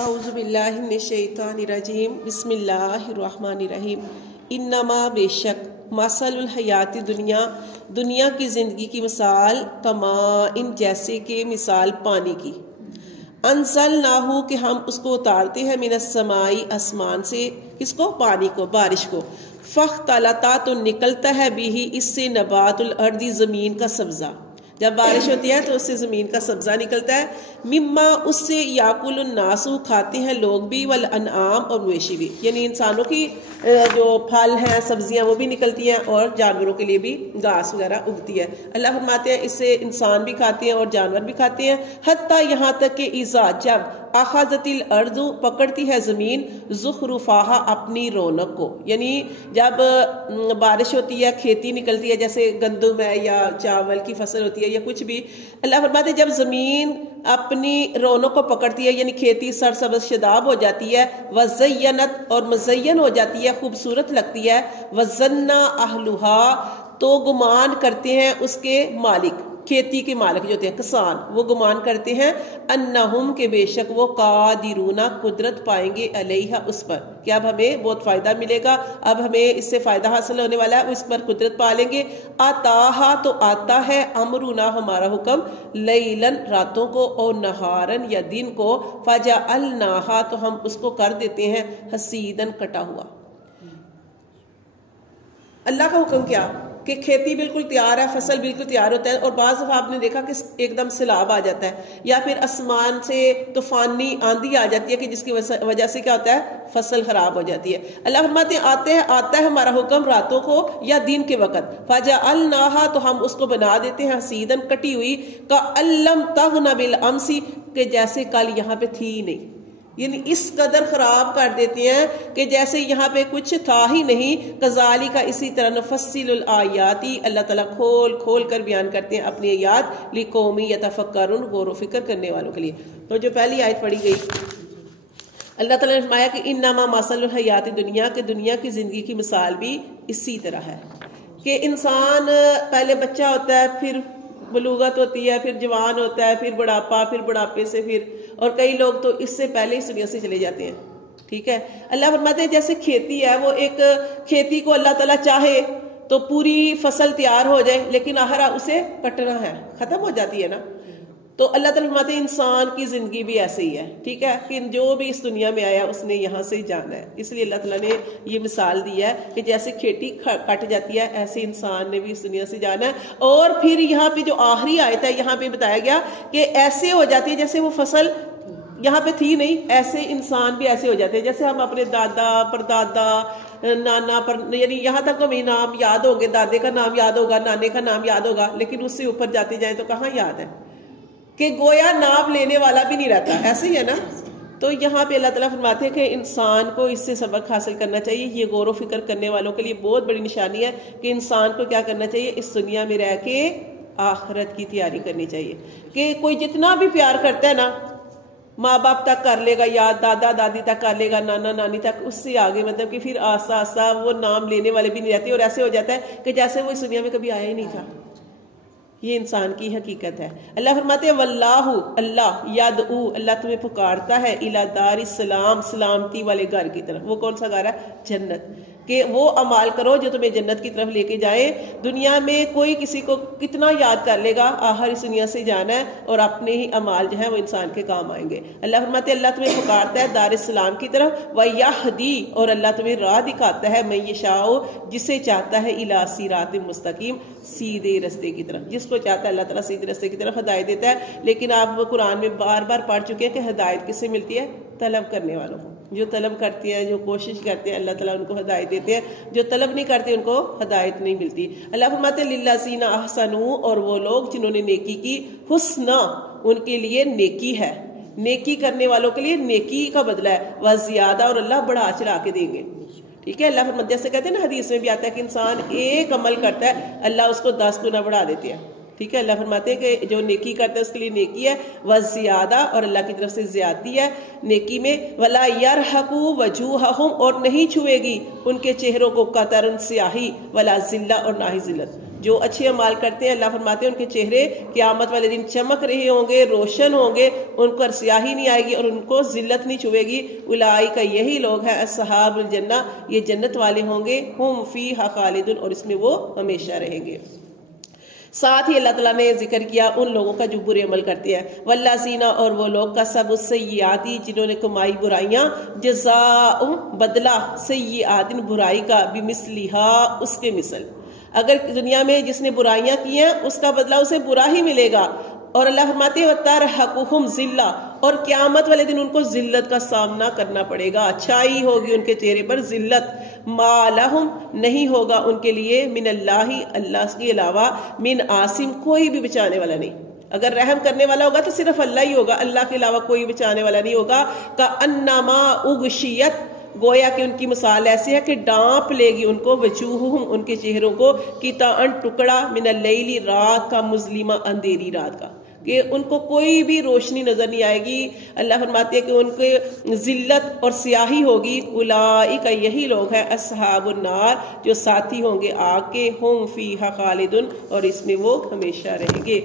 اعوذ باللہ من الشیطان الرجیم بسم اللہ الرحمن الرحیم انما بے شک مثل الحیات دنیا کی زندگی کی مثال کماء جیسے کہ مثال پانی کی انزلناہ کہ ہم اس کو اتارتے ہیں من السماء آسمان سے، کس کو؟ پانی کو، بارش کو، فاختلط تو نکلتا ہے بھی اس سے نبات الارض زمین کا سبزہ، جب بارش ہوتی ہے تو اس سے زمین کا سبزہ نکلتا ہے، مما اس سے یاکل الناس کھاتے ہیں لوگ بھی، والانعام اور مویشی بھی، یعنی انسانوں کی جو پھل ہیں سبزیاں وہ بھی نکلتی ہیں اور جانوروں کے لیے بھی گھاس وغیرہ اگتی ہے۔ اللہ فرماتے ہیں اس سے انسان بھی کھاتے ہیں اور جانور بھی کھاتے ہیں، حتیٰ یہاں تک کہ اذا جب اخذت الارض پکڑتی ہے زمین زخرفاہا اپنی رونق کو، یعنی جب بارش ہوتی ہے کھیتی نکلتی ہے جیسے گندم ہے یا چاول کی فصل ہوتی ہے یا کچھ بھی، اللہ فرماتے ہیں جب زمین اپنی رونق کو پکڑتی ہے یعنی کھیتی سرسبز شداب ہو جاتی ہے، وزینت اور مزین ہو جاتی ہے، خوبصورت لگتی ہے، وظن اہلھا تو گمان کرتے ہیں اس کے مالک، کھیتی کے مالک جو ہوتے ہیں کسان، وہ گمان کرتے ہیں انہم کہ بے شک وہ قادرون قدرت پائیں گے علیہ اس پر، کہ اب ہمیں بہت فائدہ ملے گا، اب ہمیں اس سے فائدہ حاصل ہونے والا ہے، اس پر قدرت پا لیں گے۔ آتاہا تو آتا ہے امرنا ہمارا حکم، لیلن راتوں کو اور نہارن یا دن کو، فجعلناہا تو ہم اس کو کر دیتے ہیں حصیدن کٹا ہوا۔ اللہ کا حکم کیا کہ کھیتی بالکل تیار ہے، فصل بالکل تیار ہوتا ہے، اور بعض دفعہ آپ نے دیکھا کہ ایک دم سیلاب آ جاتا ہے یا پھر آسمان سے طوفانی آندھی آ جاتی ہے کہ جس کی وجہ سے کیا ہوتا ہے، فصل خراب ہو جاتی ہے۔ اللہ فرماتے ہیں آتا ہے ہمارا حکم راتوں کو یا دن کے وقت، فجعلناہا تو ہم اس کو بنا دیتے ہیں حصیدن کٹی ہوئی، کأن لم تغن بالامس کہ جیسے کل یہاں پہ تھی ہی نہیں، یعنی اس قدر خراب کر دیتے ہیں کہ جیسے یہاں پہ کچھ تھا ہی نہیں۔ کذالک اسی طرح نفصل الآیات اللہ تعالیٰ کھول کھول کر بیان کرتے ہیں اپنی آیات، لقوم یتفکرون غور و فکر کرنے والوں کے لیے۔ تو جو پہلی آیت پڑھی گئی اللہ تعالیٰ نے فرمایا کہ انما مثل الحیات دنیا کی زندگی کی مثال بھی اسی طرح ہے کہ انسان پہلے بچہ ہوتا ہے، پھر بلوغت ہوتی ہے، پھر جوان ہوتا ہے، پھر بڑھاپا، پھر بڑھاپے سے پھر، اور کئی لوگ تو اس سے پہلے اس دنیا سے چلے جاتے ہیں، ٹھیک ہے۔ اللہ فرماتے ہیں جیسے کھیتی ہے، وہ ایک کھیتی کو اللہ تعالیٰ چاہے تو پوری فصل تیار ہو جائے لیکن آخر اسے کٹنا ہے، ختم ہو جاتی ہے نا، تو اللہ تعالیٰ فرماتے ہیں انسان کی زندگی بھی ایسے ہی ہے، ٹھیک ہے، کہ جو بھی اس دنیا میں آیا اس نے یہاں سے جانا ہے، اس لیے اللہ تعالیٰ نے یہ مثال دی ہے کہ جیسے کھیتی کٹ جاتی ہے ایسے انسان نے بھی اس دنیا سے جانا ہے۔ اور پھر یہاں پہ جو آخری آیت ہے یہاں پہ بتایا گیا کہ ایسے ہو جاتی ہے جیسے وہ فصل یہاں پہ تھی نہیں، ایسے انسان بھی ایسے ہو جاتے ہیں جیسے ہم اپنے دادا پردادا نانا پر، یعنی یہاں تک تو ہمیں نام یاد ہوں گے، دادے کا نام یاد ہوگا، نانے کا نام یاد ہوگا، لیکن اس سے اوپر جاتے جائیں تو کہاں یاد ہے، کہ گویا نام لینے والا بھی نہیں رہتا، ایسے ہی ہے نا۔ تو یہاں پہ اللہ تعالیٰ فرماتے ہیں کہ انسان کو اس سے سبق حاصل کرنا چاہیے، یہ غور و فکر کرنے والوں کے لیے بہت بڑی نشانی ہے کہ انسان کو کیا کرنا چاہیے، اس دنیا میں رہ کے آخرت کی تیاری کرنی چاہیے، کہ کوئی جتنا بھی پیار کرتا ہے نا ماں باپ تک کر لے گا، یا دادا دادی تک کر لے گا، نانا نانی تک، اس سے آگے مطلب کہ پھر آہستہ آہستہ وہ نام لینے والے بھی نہیں رہتے، اور ایسے ہو جاتا ہے کہ جیسے وہ اس دنیا میں کبھی آیا ہی نہیں تھا۔ یہ انسان کی حقیقت ہے۔ اللہ فرماتے ہیں واللہ اللہ یدعو اللہ تمہیں پکارتا ہے الی دار السلام سلامتی والے گھر کی طرف۔ وہ کون سا گھر ہے؟ جنت، کہ وہ اعمال کرو جو تمہیں جنت کی طرف لے کے جائیں۔ دنیا میں کوئی کسی کو کتنا یاد کر لے گا، آخر اس دنیا سے جانا ہے، اور اپنے ہی اعمال جو ہیں وہ انسان کے کام آئیں گے۔ اللہ فرماتے ہیں اللہ تمہیں پکارتا ہے دار السلام کی طرف، ویہدی اور اللہ تمہیں راہ دکھاتا ہے من یشاء جسے چاہتا ہے الی صراط مستقیم سیدھے رستے کی طرف، جس کو چاہتا ہے اللہ تعالیٰ سیدھے رستے کی طرف ہدایت دیتا ہے۔ لیکن آپ قرآن میں بار بار پڑھ چکے ہیں کہ ہدایت کس سے ملتی ہے؟ طلب کرنے والوں کو، جو طلب کرتے ہیں، جو کوشش کرتے ہیں، اللہ تعالیٰ ان کو ہدایت دیتے ہیں، جو طلب نہیں کرتے ان کو ہدایت نہیں ملتی۔ اللہ فرماتے ہیں للذین احسنوا اور وہ لوگ جنہوں نے نیکی کی، حسنا ان کے لیے نیکی ہے، نیکی کرنے والوں کے لیے نیکی کا بدلہ ہے، وزیادہ اور اللہ بڑھا چڑھا کے دیں گے، ٹھیک ہے۔ اللہ فرماتے جیسے کہتے ہیں نا حدیث میں بھی آتا ہے کہ انسان ایک عمل کرتا ہے اللہ اس کو 10 گنا بڑھا دیتے ہیں، ٹھیک ہے۔ اللہ فرماتے ہیں کہ جو نیکی کرتا ہے اس کے لیے نیکی ہے، وزیادہ اور اللہ کی طرف سے زیادتی ہے نیکی میں، ولا یرحق وجوہہم اور نہیں چھوئے گی ان کے چہروں کو قطر سیاہی، ولا ذلہ اور نہ ہی ذلت، جو اچھے اعمال کرتے ہیں اللہ فرماتے ہیں ان کے چہرے قیامت والے دن چمک رہے ہوں گے، روشن ہوں گے، ان پر سیاہی نہیں آئے گی اور ان کو ذلت نہیں چھوئے گی۔ اولئک یہی لوگ ہیں اصحاب الجنہ، یہ جنت والے ہوں گے، ہم فیہا خالدون، اور اس میں وہ ہمیشہ رہیں گے۔ ساتھ ہی اللہ تعالیٰ نے ذکر کیا ان لوگوں کا جو برے عمل کرتے ہیں، والذین، اور وہ لوگ کسبوا السیئات، جنہوں نے کمائی برائیاں، جزاء بدلہ، سیئات برائی کا، بمثلھا اس کے مثل۔ اگر دنیا میں جس نے برائیاں کی ہیں اس کا بدلہ اسے برا ہی ملے گا، اور اللہ فرماتے ہیں وَتَرْحَقُهُمْ ذِلَّةٌ، اور قیامت والے دن ان کو ذلت کا سامنا کرنا پڑے گا، اچھائی ہوگی ان کے چہرے پر، ذلت۔ مَا لَهُمْ، نہیں ہوگا ان کے لیے، من اللہ، اللہ کے علاوہ، من عاصم، کوئی بھی بچانے والا نہیں۔ اگر رحم کرنے والا ہوگا تو صرف اللہ ہی ہوگا، اللہ کے علاوہ کوئی بچانے والا نہیں ہوگا۔ کَأَنَّمَا أُغْشِيَتْ، گویا کہ ان کی مثال ایسی ہے کہ ڈانپ لے گی ان کو، وجوہہم، ان کے چہروں کو، قطعاً ٹکڑا، من اللیل، رات کا، مظلمہ، اندھیری رات کا، کہ ان کو کوئی بھی روشنی نظر نہیں آئے گی۔ اللہ فرماتے ہیں کہ ان کے ذلت اور سیاہی ہوگی۔ اولئک، یہی لوگ ہیں اصحاب النار، جو ساتھی ہوں گے آگ کے، ہم فیہا خالدون، اور اس میں وہ ہمیشہ رہیں گے۔